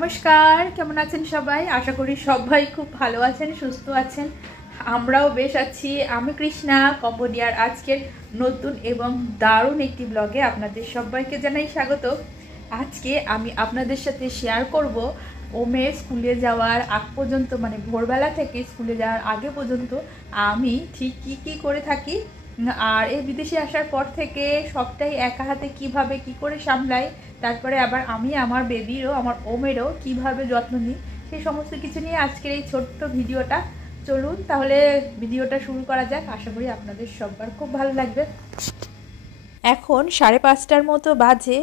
নমস্কার, কেমন আছেন সবাই? আশা করি সবাই খুব ভালো আছেন, সুস্থ আছেন। আমরাও বেশ আছি। আমি কৃষ্ণা, কম্বোডিয়ার আজকের নতুন এবং দারুণ একটি ব্লগে আপনাদের সবাইকে জানাই স্বাগত। আজকে আমি আপনাদের সাথে শেয়ার করব ওমের স্কুলে যাওয়ার আগ পর্যন্ত, মানে ভোরবেলা থেকে স্কুলে যাওয়ার আগে পর্যন্ত আমি ঠিক কী করে থাকি, আর এই বিদেশে আসার পর থেকে সবটাই একা হাতে কিভাবে কি করে সামলাই, তারপরে আবার আমি আমার বেবিরও, আমার ওমেরও কিভাবে যত্ন নিই, সেই সমস্ত কিছু নিয়ে আজকের এই ছোট্ট ভিডিওটা। চলুন তাহলে ভিডিওটা শুরু করা যাক। আশা করি আপনাদের সবার খুব ভালো লাগবে। এখন 5:30টার মতো বাজে,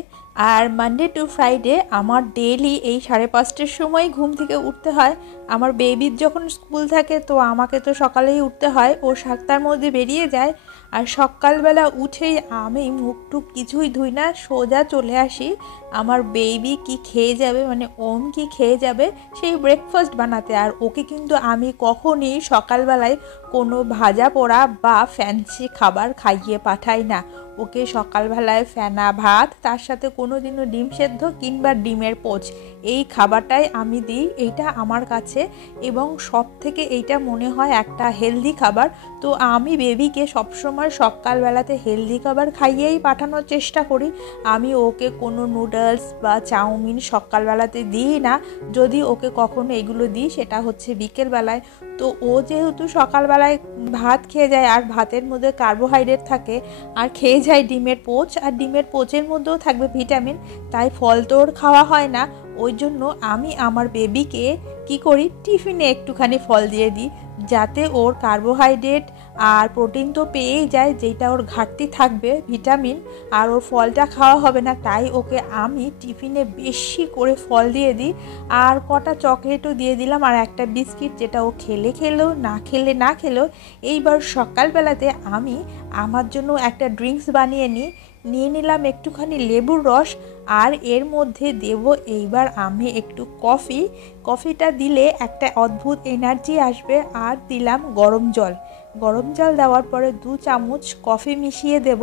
আর মানডে টু ফ্রাইডে আমার ডেইলি এই 5:30টার সময় ঘুম থেকে উঠতে হয়। আমার বেবির যখন স্কুল থাকে তো আমাকে তো সকালেই উঠতে হয়, ও 7টার মধ্যে বেরিয়ে যায়। আর সকালবেলা উঠেই আমি মুখ টুক কিছুই ধুই না, সোজা চলে আসি আমার বেবি কি খেয়ে যাবে, মানে ওম কি খেয়ে যাবে সেই ব্রেকফাস্ট বানাতে। আর ওকে কিন্তু আমি কখনই সকালবেলায় কোনো ভাজা পোড়া বা ফ্যান্সি খাবার খাইয়ে পাঠাই না। ওকে সকালবেলায় ফেনা ভাত, তার সাথে কোনো দিনও ডিম সেদ্ধ কিংবা ডিমের পোচ, এই খাবারটাই আমি দিই। এইটা আমার কাছে এবং সব থেকে এইটা মনে হয় একটা হেলদি খাবার। তো আমি বেবিকে সবসময় সকালবেলাতে হেলদি খাবার খাইয়েই পাঠানোর চেষ্টা করি। আমি ওকে কোনো নুডলস বা চাউমিন সকালবেলাতে দিই না। যদি ওকে কখনো এগুলো দিই সেটা হচ্ছে বিকেলবেলায়। তো ও যেহেতু সকালবেলায় ভাত খেয়ে যায়, আর ভাতের মধ্যে কার্বোহাইড্রেট থাকে, আর খেয়ে যায় ডিমের পোচ, আর ডিমের পোচের মধ্যেও থাকবে ভিটামিন, তাই ফল তো ওর খাওয়া হয় না। ওই জন্য আমি আমার বেবিকে কি করি, টিফিনে একটুখানি ফল দিয়ে দিই, যাতে ওর কার্বোহাইড্রেট আর প্রোটিন তো পেয়েই যায়, যেটা ওর ঘাটতি থাকবে ভিটামিন, আর ওর ফলটা খাওয়া হবে না। তাই ওকে আমি টিফিনে বেশি করে ফল দিয়ে দিই, আর কটা চকলেটও দিয়ে দিলাম, আর একটা বিস্কিট, যেটা ও খেলেও না খেলেও এইবার সকালবেলাতে আমি আমার জন্য একটা ড্রিঙ্কস বানিয়ে নিয়ে নিলাম একটুখানি লেবুর রস, আর এর মধ্যে দেব এইবার আমি একটু কফিটা দিলে একটা অদ্ভুত এনার্জি আসবে। আর দিলাম গরম জল দেওয়ার পরে 2 চামচ কফি মিশিয়ে দেব,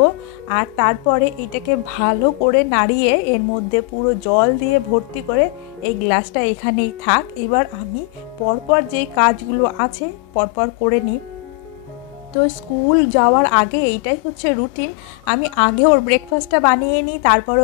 আর তারপরে এটাকে ভালো করে নাড়িয়ে এর মধ্যে পুরো জল দিয়ে ভর্তি করে এই গ্লাসটা এখানেই থাক। এবার আমি পরপর যে কাজগুলো আছে পরপর করে নিই। তো স্কুল যাওয়ার আগে এইটাই হচ্ছে রুটিন। আমি আগে ওর ব্রেকফাস্টটা বানিয়ে নিই, তারপর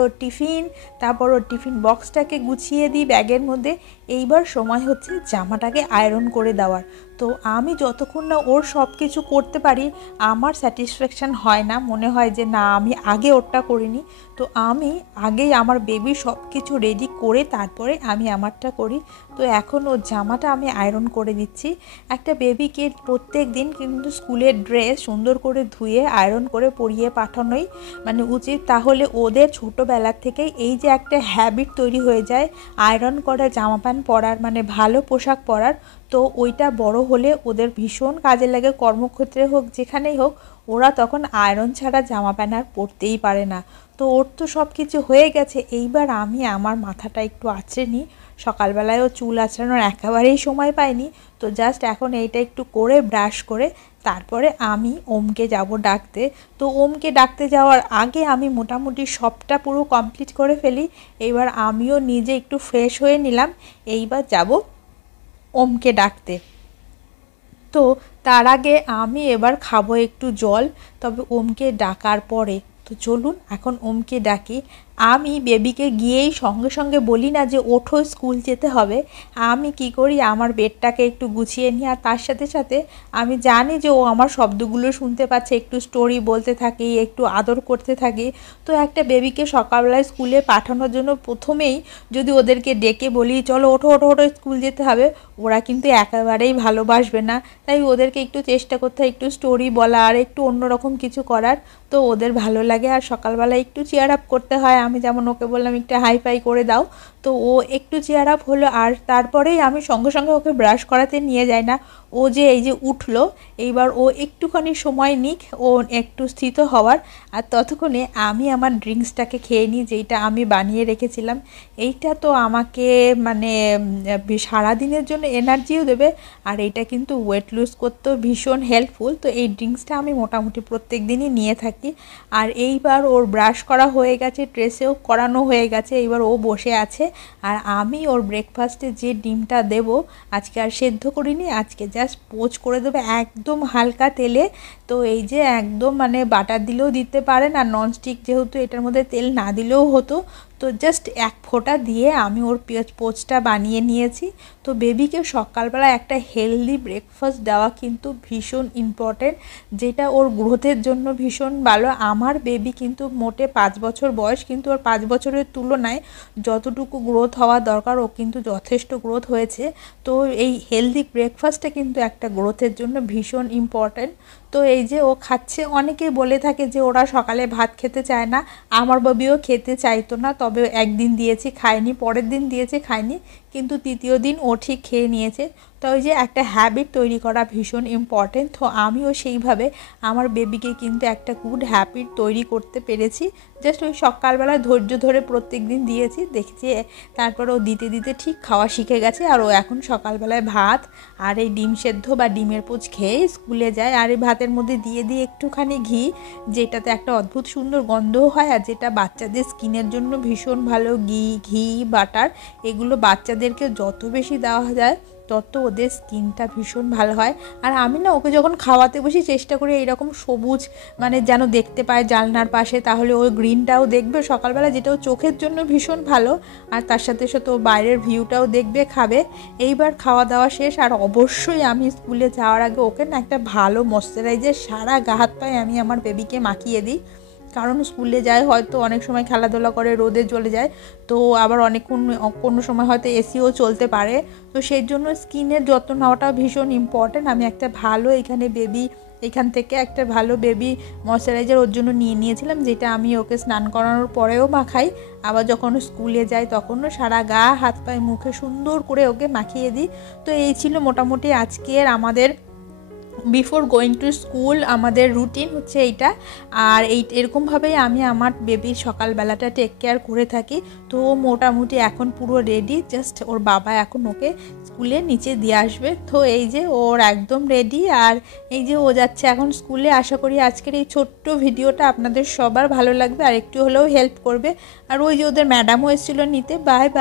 ওর টিফিন বক্সটাকে গুছিয়ে দিই ব্যাগের মধ্যে। এইবার সময় হচ্ছে জামাটাকে আয়রন করে দেওয়ার। তো আমি যতক্ষণ না ওর সব কিছু করতে পারি আমার স্যাটিসফ্যাকশান হয় না, মনে হয় যে না আমি আগে ওরটা করিনি। তো আমি আগেই আমার বেবি সব কিছু রেডি করে তারপরে আমি আমারটা করি। তো এখন ওর জামাটা আমি আয়রন করে দিচ্ছি। একটা বেবিকে প্রত্যেক দিন কিন্তু স্কুলের ড্রেস সুন্দর করে ধুয়ে আয়রন করে পরিয়ে পাঠানোই মানে উচিত, তাহলে ওদের ছোটোবেলার থেকেই এই যে একটা হ্যাবিট তৈরি হয়ে যায় আয়রন করা জামা প্যান্ট পরার, মানে ভালো পোশাক পরার। তো ওইটা বড় হলে ওদের ভীষণ কাজে লাগে, কর্মক্ষেত্রে হোক যেখানেই হোক, ওরা তখন আয়রন ছাড়া জামা প্যান্ট আর পরতেই পারে না। তো ওর তো সব কিছু হয়ে গেছে, এইবার আমি আমার মাথাটা একটু আঁচড়ে নিই। সকালবেলায়ও চুল আঁচড়ানোর একেবারেই সময় পাইনি, তো জাস্ট এখন এইটা একটু করে ব্রাশ করে তারপরে আমি ওমকে যাব ডাকতে। তো ওমকে ডাকতে যাওয়ার আগে আমি মোটামুটি সবটা পুরো কমপ্লিট করে ফেলি। এইবার আমিও নিজে একটু ফ্রেশ হয়ে নিলাম, এইবার যাব ওমকে ডাকতে। তো তার আগে আমি এবার খাবো একটু জল, তবে ওমকে ডাকার পরে। তো চলুন এখন ওমকে ডাকি। আমি বেবিকে গিয়েই সঙ্গে সঙ্গে বলি না যে ওঠো স্কুল যেতে হবে। আমি কি করি, আমার বেডটাকে একটু গুছিয়ে নিই, আর তার সাথে সাথে আমি জানি যে ও আমার শব্দগুলো শুনতে পাচ্ছে, একটু স্টোরি বলতে থাকি, একটু আদর করতে থাকি। তো একটা বেবিকে সকালবেলায় স্কুলে পাঠানোর জন্য প্রথমেই যদি ওদেরকে ডেকে বলি চলো ওঠো ওঠো ওঠো স্কুল যেতে হবে, ওরা কিন্তু একেবারেই ভালোবাসবে না। তাই ওদেরকে একটু চেষ্টা করতে হয় একটু স্টোরি বলা আর একটু অন্যরকম কিছু করার, তো ওদের ভালো লাগে। আর সকালবেলায় একটু চেয়ার আপ করতে হয়, আমি যেমন ওকে বললাম একটু হাইফাই করে দাও, তো ও একটু চেয়ার আপ হলো। আর তারপরেই আমি সঙ্গে সঙ্গে ওকে ব্রাশ করাতে নিয়ে যাই না। ও যে এই যে উঠলো, এইবার ও একটুখানি সময় নিক ও একটু স্থিত হওয়ার, আর ততক্ষণে আমি আমার ড্রিঙ্কসটাকে খেয়ে নিই যেইটা আমি বানিয়ে রেখেছিলাম। এইটা তো আমাকে মানে সারাদিনের জন্য এনার্জিও দেবে, আর এইটা কিন্তু ওয়েট লুজ করতেও ভীষণ হেল্পফুল। তো এই ড্রিঙ্কসটা আমি মোটামুটি প্রত্যেক দিনই নিয়ে থাকি। আর এইবার ওর ব্রাশ করা হয়ে গেছে, ড্রেস এসেও করানো হয়ে গেছে, এবার ও বসে আছে। আর আমি ওর ব্রেকফাস্টে যে ডিমটা দেব আজকে আর সেদ্ধ করিনি, আজকে জাস্ট পোচ করে দেবো একদম হালকা তেলে। তো এই যে একদম মানে বাটার দিলেও দিতে পারেন, আর ননস্টিক যেহেতু এটার মধ্যে তেল না দিলেও হতো, তো জাস্ট এক ফোঁটা দিয়ে আমি ওর পোচটা বানিয়ে নিয়েছি। তো বেবিকে সকালবেলা একটা হেলদি ব্রেকফাস্ট দেওয়া কিন্তু ভীষণ ইম্পর্টেন্ট, যেটা ওর গ্রোথের জন্য ভীষণ ভালো। আমার বেবি কিন্তু মোটে 5 বছর বয়স, কিন্তু ওর 5 বছরের তুলনায় যতটুকু গ্রোথ হওয়া দরকার ও কিন্তু যথেষ্ট গ্রোথ হয়েছে। তো এই হেলদি ব্রেকফাস্টটা কিন্তু একটা গ্রোথের জন্য ভীষণ ইম্পর্টেন্ট। তো এই যে ও খাচ্ছে, অনেকেই বলে থাকে যে ওরা সকালে ভাত খেতে চায় না, আমার বেবিও খেতে চাইতো না, তবে একদিন দিয়েছি খায়নি, পরের দিন দিয়েছি খায়নি, কিন্তু তৃতীয় দিন ও ঠিক খেয়ে নিয়েছে। তো ওই যে একটা হ্যাবিট তৈরি করা ভীষণ ইম্পর্টেন্ট। তো আমিও সেইভাবে আমার বেবিকে কিন্তু একটা গুড হ্যাবিট তৈরি করতে পেরেছি। জাস্ট ওই সকালবেলা ধৈর্য ধরে প্রত্যেক দিন দিয়েছি, দেখছি তারপর ও দিতে দিতে ঠিক খাওয়া শিখে গেছে। আর ও এখন সকালবেলায় ভাত আর এই ডিম সেদ্ধ বা ডিমের পোচ খেয়ে স্কুলে যায়। আর এই ভাতের মধ্যে দিয়ে দিয়ে একটুখানি ঘি, যেটাতে একটা অদ্ভুত সুন্দর গন্ধও হয়, আর যেটা বাচ্চাদের স্কিনের জন্য ভীষণ ভালো। ঘি বাটার এগুলো বাচ্চাদেরকে যত বেশি দেওয়া যায় তত ওদের স্কিনটা ভীষণ ভালো হয়। আর আমি না ওকে যখন খাওয়াতে বসি চেষ্টা করি এইরকম সবুজ মানে যেন দেখতে পায় জানলার পাশে, তাহলে ওই গ্রিনটাও দেখবে সকালবেলা, যেটাও চোখের জন্য ভীষণ ভালো, আর তার সাথে সাথে ও বাইরের ভিউটাও দেখবে, খাবে। এইবার খাওয়া দাওয়া শেষ, আর অবশ্যই আমি স্কুলে যাওয়ার আগে ওকে না একটা ভালো ময়েশ্চারাইজার সারা গা হাত পায়ে আমি আমার বেবিকে মাখিয়ে দিই। কারণ স্কুলে যায় হয়তো অনেক সময় খেলাধুলা করে রোদে চলে যায়, তো আবার অনেকক্ষণ কোনো সময় হয়তো এসিও চলতে পারে, তো সেই জন্য স্কিনের যত্ন নেওয়াটা ভীষণ ইম্পর্ট্যান্ট। আমি একটা ভালো এখান থেকে একটা ভালো বেবি ময়েশ্চারাইজার ওর জন্য নিয়ে নিয়েছিলাম, যেটা আমি ওকে স্নান করানোর পরেও মাখাই, আবার যখন স্কুলে যাই তখনও সারা গা হাত পায়ে মুখে সুন্দর করে ওকে মাখিয়ে দিই। তো এই ছিল মোটামুটি আজকের আমাদের বিফোর গোয়িং টু স্কুল আমাদের রুটিন হচ্ছে এইটা। আর এরকমভাবেই আমি আমার বেবির সকালবেলাটা টেক কেয়ার করে থাকি। তো মোটামুটি এখন পুরো রেডি, জাস্ট ওর বাবা এখন ওকে স্কুলে নিচে দিয়ে আসবে। তো এই যে ওর একদম রেডি, আর এই যে ও যাচ্ছে এখন স্কুলে। আশা করি আজকের এই ছোট্ট ভিডিওটা আপনাদের সবার ভালো লাগবে আর একটু হলেও হেল্প করবে। আর ওই যে ওদের ম্যাডামও এসেছিলো নিতে। Bye bye.